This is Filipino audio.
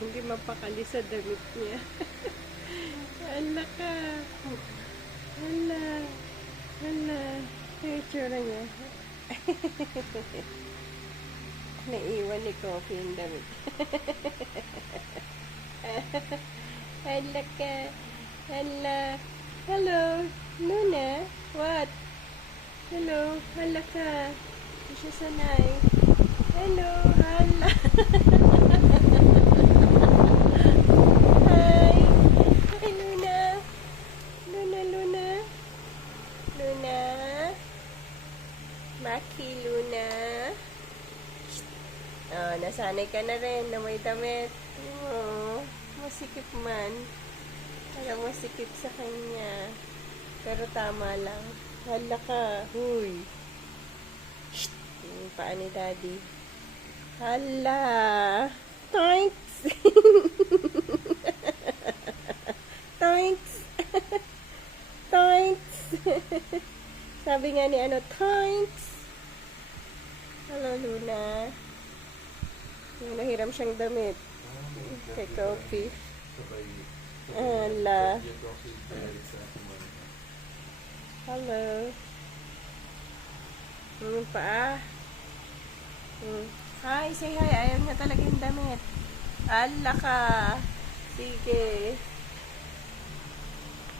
Hindi mapakali sa damit niya. Hala ka. Hala. Hala. Yung itsura niya. Naiwan ni Coffee yung damit. Hala ka. Hala. Hello. Luna. What? Hello. Hala ka. Hindi siya sanay. Hello. Hala. Hi. Hi, Luna. Luna, Luna. Luna. Maki, Luna. Oh, nasanay ka na rin na may damit. Oh, masikip man. Parang masikip sa kanya. Pero tama lang. Hala ka. Huy. Shh. Yung paa ni Daddy. Hala. Thanks. Thanks. Thanks. Sabi nga ni ano, thanks. Hello, Luna. Nahiram siyang damit. Kay Coffee. Hala. Hello. Pa. Hi, say hi. Ayaw niya talaga yung damit. Hala ka. Sige.